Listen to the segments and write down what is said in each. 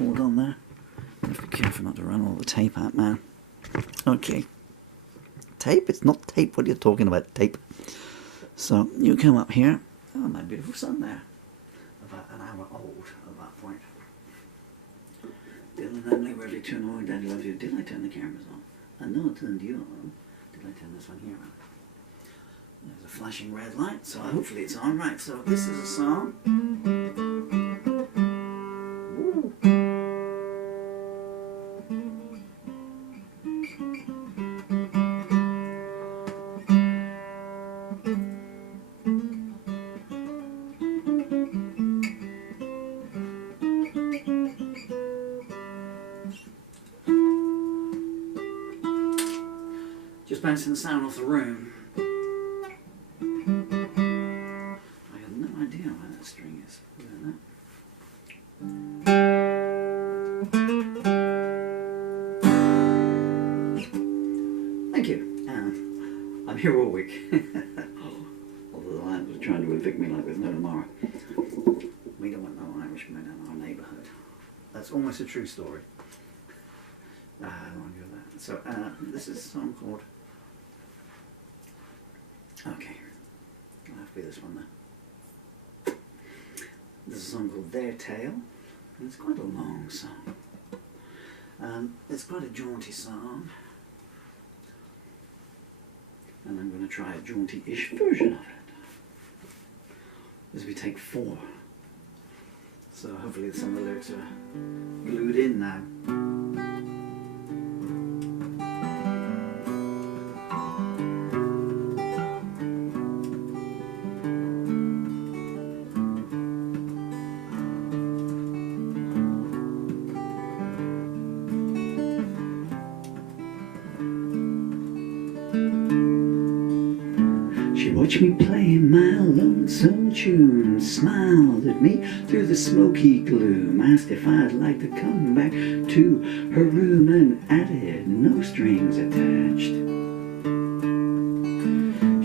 cord on there. Have to be careful not to run all the tape out, man. Okay. Tape? It's not tape. What are you talking about? Tape. So you come up here. Oh, my beautiful son there. About an hour old at that point. Dylan, Emily, wherever you turn on, Daddy loves you. Did I turn the cameras on? I know I turned you on. Did I turn this one here on? There's a flashing red light, so hopefully it's on. Right, so this is a song. Ooh. Just bouncing the sound off the room. I have no idea why that string is doing that. Thank you. I'm here all week. Although the land was trying to evict me like there's no tomorrow. We don't want no Irishmen in our neighbourhood. That's almost a true story. I don't want to do that. So this is a song called... Okay, it'll have to be this one then. This is a song called Their Tale, and it's quite a long song. It's quite a jaunty song, and I'm going to try a jaunty-ish version of it. As we take 4. So hopefully some of the lyrics are glued in now. She watched me play my lonesome tune, smiled at me through the smoky gloom, asked if I'd like to come back to her room, and added no strings attached.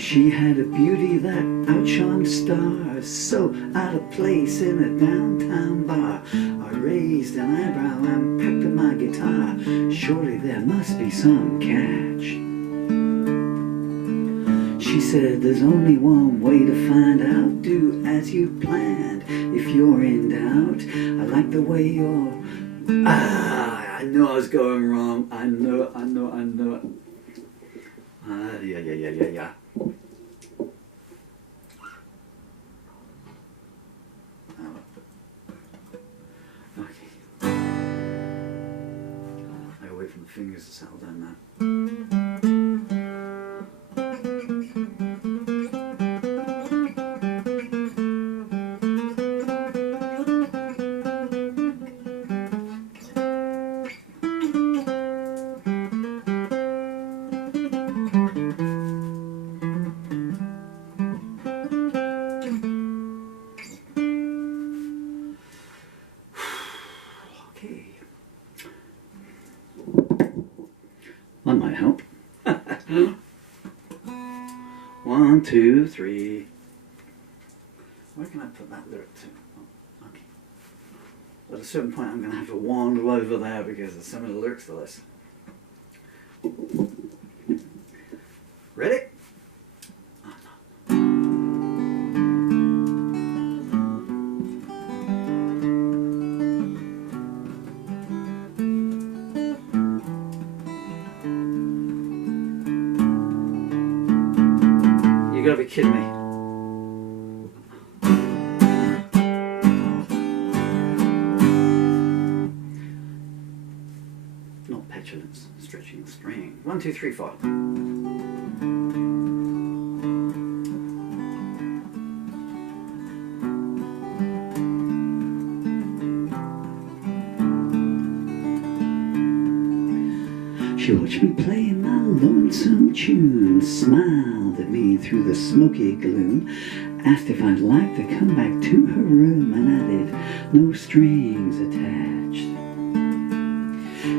She had a beauty that outshone stars, so out of place in a downtown bar. I raised an eyebrow and picked up my guitar. Surely there must be some catch. She said, there's only one way to find out. Do as you planned if you're in doubt. I like the way you're... I know I was going wrong. I know. Yeah. Okay. I gotta wait for the fingers to settle down now. That might help. 1, 2, 3. Where can I put that lyric to? Oh, okay. At a certain point I'm going to have to wander over there because there's so many lyrics to this. Ready? You gotta be kidding me. Not petulance, stretching the string. 1, 2, 3, 4. She watched me play my lonesome tune, smiled at me through the smoky gloom, asked if I'd like to come back to her room, and added no strings attached.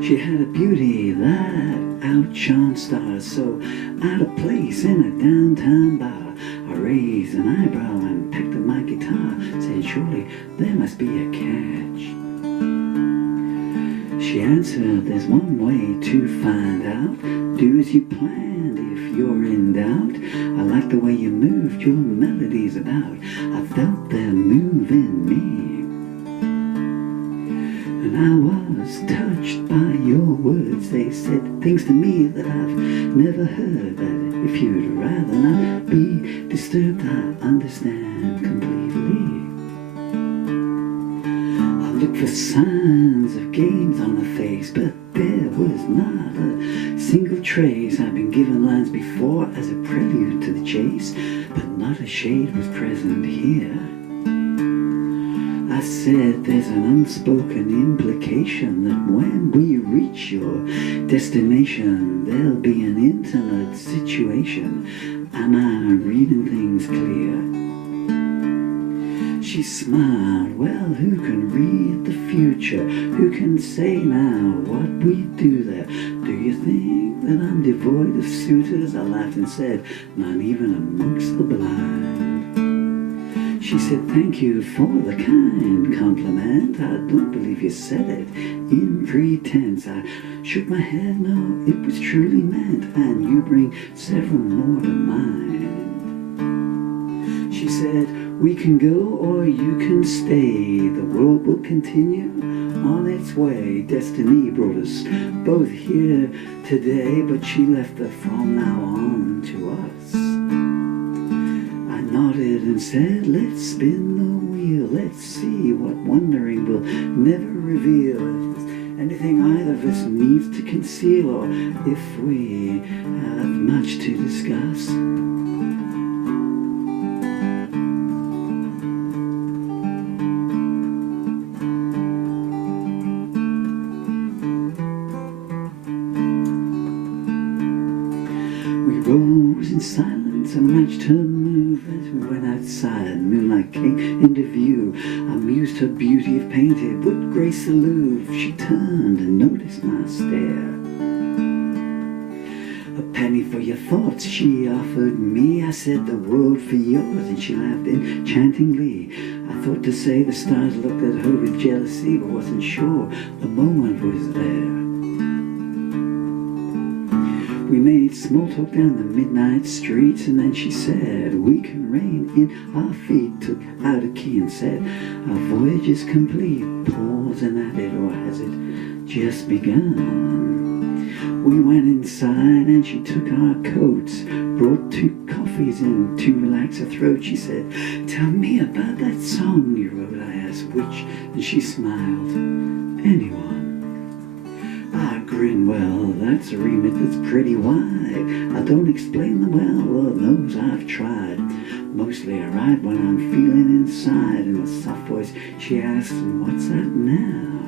She had a beauty that outshone stars, so out of place in a downtown bar. I raised an eyebrow and picked up my guitar, said surely there must be a catch. She answered, there's one way to find out. Do as you planned if you're in doubt. I like the way you moved your melodies about. I felt them moving me. And I was touched by your words. They said things to me that I've never heard. That if you'd rather not be disturbed, I understand completely. Look for signs of gains on her face, but there was not a single trace. I've been given lines before as a prelude to the chase, but not a shade was present here. I said there's an unspoken implication that when we reach your destination, there'll be an intimate situation. Am I reading things clear? She smiled, well, who can read the future? Who can say now what we do there? Do you think that I'm devoid of suitors? I laughed and said, not even amongst the blind. She said, thank you for the kind compliment. I don't believe you said it in pretense. I shook my head, no, it was truly meant, and you bring several more to mind. She said, we can go or you can stay. The world will continue on its way. Destiny brought us both here today, but she left her from now on to us. I nodded and said, let's spin the wheel. Let's see what wondering will never reveal. If there's anything either of us needs to conceal, or if we have much to discuss. Rose in silence and watched her move as we went outside. Moonlight came into view. I mused her beauty if painted would grace the Louvre. She turned and noticed my stare. A penny for your thoughts she offered me. I said the world for yours, and she laughed enchantingly. I thought to say the stars looked at her with jealousy, but wasn't sure the moment was there. We made small talk down the midnight streets, and then she said, we can rein in our feet. Took out a key and said, our voyage is complete. Pausing at it, or has it just begun? We went inside and she took our coats, brought 2 coffees in to relax her throat. She said, tell me about that song you wrote. I asked which, and she smiled. Anyone. I grinned, well, that's a remit that's pretty wide. I don't explain them well, Lord knows I've tried. Mostly I write when I'm feeling inside. In a soft voice she asked, what's that now?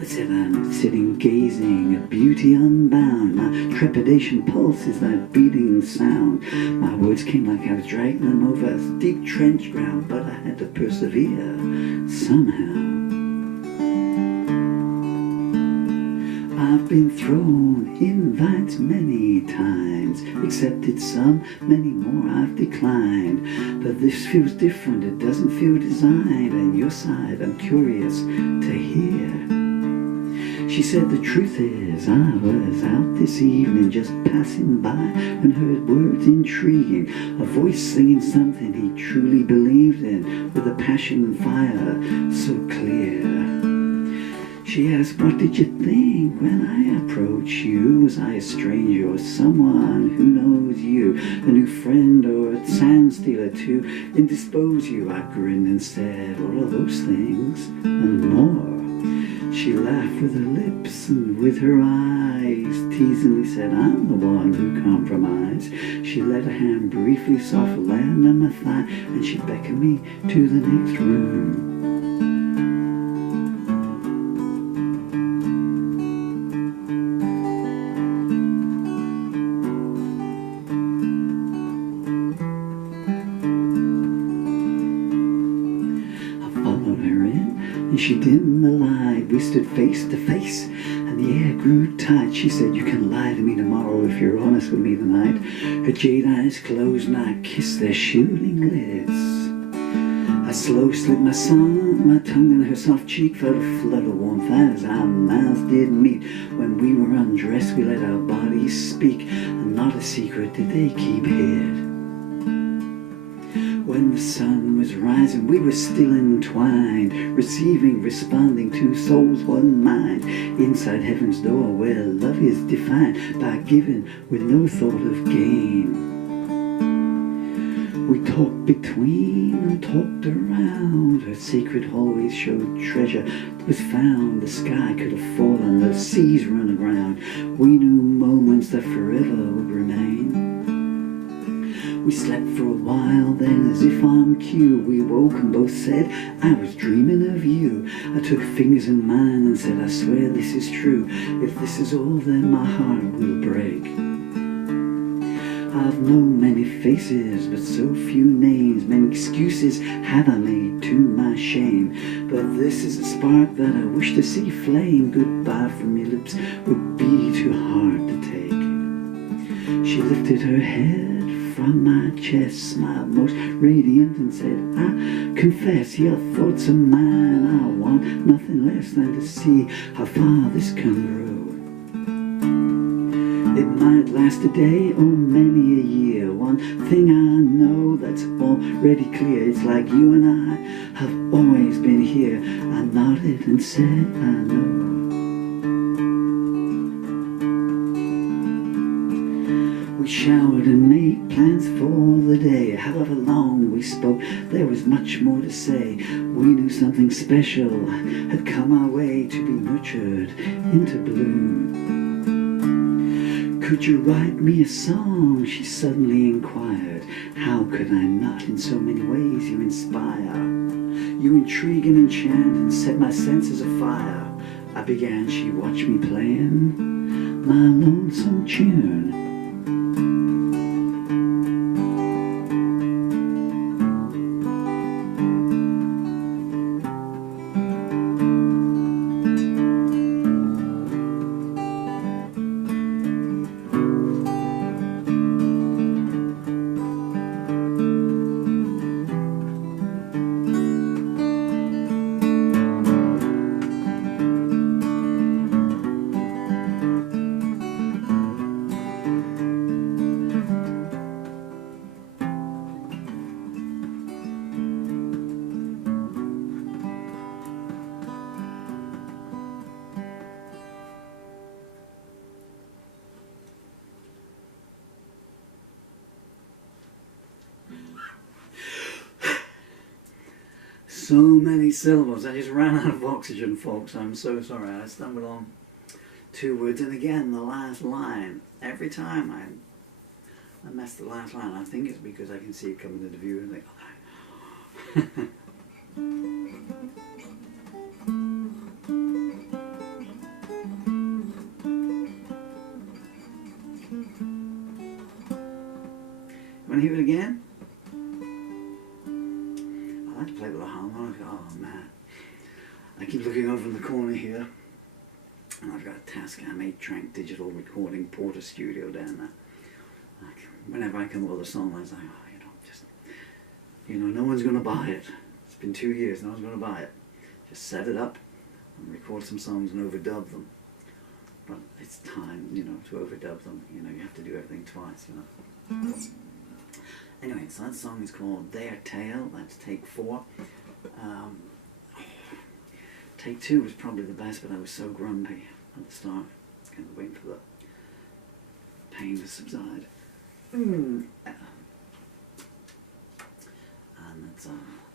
I said, I'm sitting gazing at beauty unbound. My trepidation pulse is that beating sound. My words came like I was dragging them over a deep trench ground, but I had to persevere somehow. I've been thrown invites many times, accepted some, many more I've declined. But this feels different, it doesn't feel designed. And your side I'm curious to hear. She said the truth is I was out this evening just passing by and heard words intriguing. A voice singing something he truly believed in with a passion and fire so clear. She asked, what did you think when I approached you? Was I a stranger or someone who knows you? A new friend or a sand-stealer to indispose you? I grinned and said, all of those things and more. She laughed with her lips and with her eyes, teasingly said, I'm the one who compromised. She let her hand briefly soft land on my thigh, and she beckoned me to the next room. And she dimmed the light. We stood face to face, and the air grew tight. She said, you can lie to me tomorrow if you're honest with me tonight. Her jade eyes closed, and I kissed their shooting lids. I slow slit my tongue in her soft cheek, felt a flood of warmth as our mouths did meet. When we were undressed, we let our bodies speak, and not a secret did they keep hid. When the sun was rising, we were still entwined, receiving, responding to souls, one mind, inside heaven's door where love is defined by giving with no thought of gain. We talked between and talked around. Her sacred hallways showed treasure that was found. The sky could have fallen, the seas run aground. We knew moments that forever would remain. We slept for a while, then as if on cue, we woke and both said, I was dreaming of you. I took fingers in mine and said, I swear this is true. If this is all, then my heart will break. I've known many faces, but so few names. Many excuses have I made to my shame. But this is a spark that I wish to see flame. Goodbye from your lips would be too hard to take. She lifted her head from my chest, smiled most radiant and said, I confess your thoughts are mine. I want nothing less than to see how far this can grow. It might last a day or many a year. One thing I know that's already clear, it's like you and I have always been here. I nodded and said, I know. We showered and made plans for the day. However long we spoke, there was much more to say. We knew something special had come our way to be nurtured into bloom. Could you write me a song? She suddenly inquired. How could I not? In so many ways you inspire. You intrigue and enchant and set my senses afire. I began, she watched me playing my lonesome tune. So many syllables. I just ran out of oxygen, folks. I'm so sorry. I stumbled on 2 words, and again, the last line. Every time I mess the last line, I think it's because I can see it coming to the view and think, You want to hear it again? I like to play with a harmonica. Oh man. I keep looking over in the corner here, and I've got a Tascam 8-track digital recording Porter studio down there. Whenever I come up with a song, I was like, no one's going to buy it. It's been 2 years, no one's going to buy it. Just set it up and record some songs and overdub them. But it's time, to overdub them. You have to do everything twice, Anyway, so that song is called Their Tale. That's take 4. Take 2 was probably the best, but I was so grumpy at the start. Kind of waiting for the pain to subside. And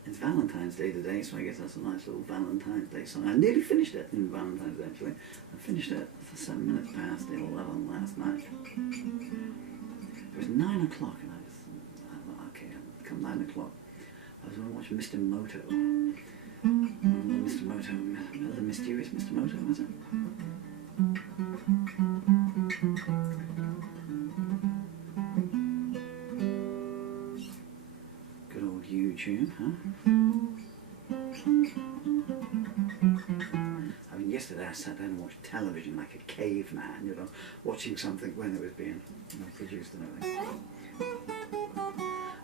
it's Valentine's Day today, so I guess that's a nice little Valentine's Day song. I nearly finished it in Valentine's Day, actually. I finished it for 7 minutes past 11 last night. It was 9 o'clock, and I thought, okay, come 9 o'clock. I was going to watch Mr. Moto. Mr. Moto, the mysterious Mr. Moto, was it? Good old YouTube, huh? I mean, yesterday I sat down and watched television like a caveman, watching something when it was being produced and everything.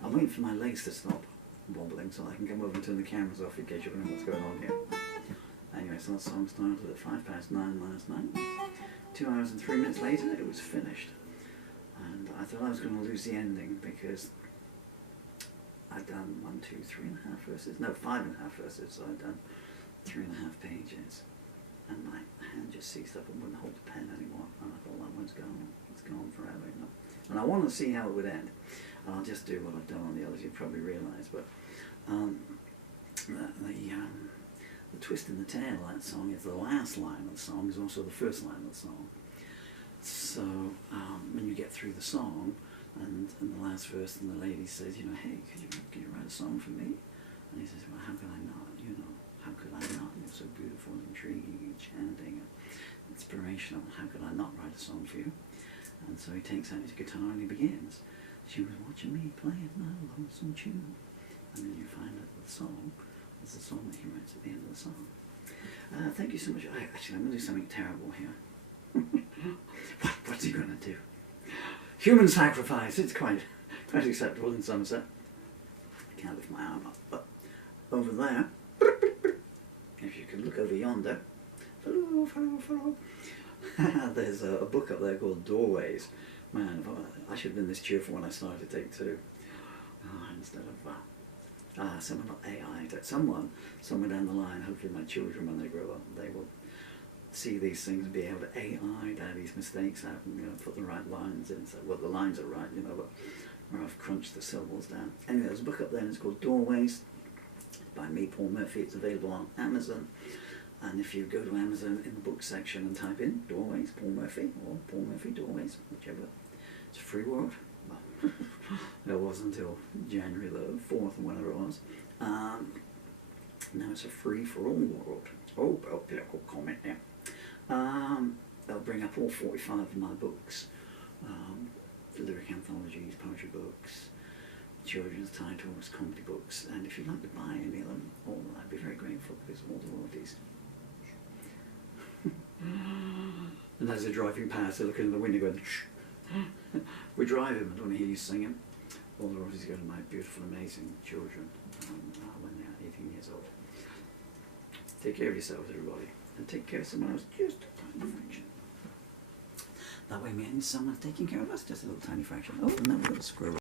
I'm waiting for my legs to stop wobbling, so I can come over and turn the cameras off in case you don't know what's going on here. Anyway, so that song started at 9:05 last night. 2 hours and 3 minutes later, it was finished. And I thought I was going to lose the ending because I'd done 1, 2, 3.5 verses. No, 5.5 verses, so I'd done 3.5 pages. And my hand just seized up and wouldn't hold the pen anymore. And I thought, that one's gone. It's gone forever, you know. And I wanted to see how it would end. And I'll just do what I've done on the others, you probably realise. But the twist in the tail of that song is the last line of the song is also the first line of the song. So when you get through the song, and the last verse, and the lady says, you know, hey, can you write a song for me? And he says, well, how could I not? You know, how could I not? You're so beautiful and intriguing, enchanting, and inspirational. How could I not write a song for you? And so he takes out his guitar and he begins. She was watching me playing my lonesome tune. And then you find out that the song is the song that he writes at the end of the song. Thank you so much. Actually, I'm going to do something terrible here. What's he going to do? Human sacrifice. It's quite acceptable in Somerset. I can't lift my arm up, but over there, if you can look over yonder, follow. There's a book up there called Doorways. Man, I should have been this cheerful when I started Take Two. Instead of someone, not AI, someone somewhere down the line, hopefully my children when they grow up, they will see these things and be able to AI Daddy's mistakes out and, you know, put the right lines in. So, well, the lines are right, you know, but where I've crunched the syllables down. Anyway, there's a book up there and it's called Doorways by me, Paul Murphy. It's available on Amazon. And if you go to Amazon in the book section and type in Doorways, Paul Murphy, or Paul Murphy Doorways, whichever, it's a free world. Well, it was until January the 4th or whatever it was. Now it's a free-for-all world. Oh, political comment there. They'll bring up all 45 of my books, lyric anthologies, poetry books, children's titles, comedy books, and if you'd like to buy any of them, I'd be very grateful because of all the royalties. And as they're driving past, they're looking in the window going, shh. We're driving, I don't want to hear you singing. All the royalties go to my beautiful, amazing children when they're 18 years old. Take care of yourselves, everybody, and take care of someone else, just a tiny fraction. That way, me and someone's taking care of us, just a little tiny fraction. Oh, and then we've got a squirrel.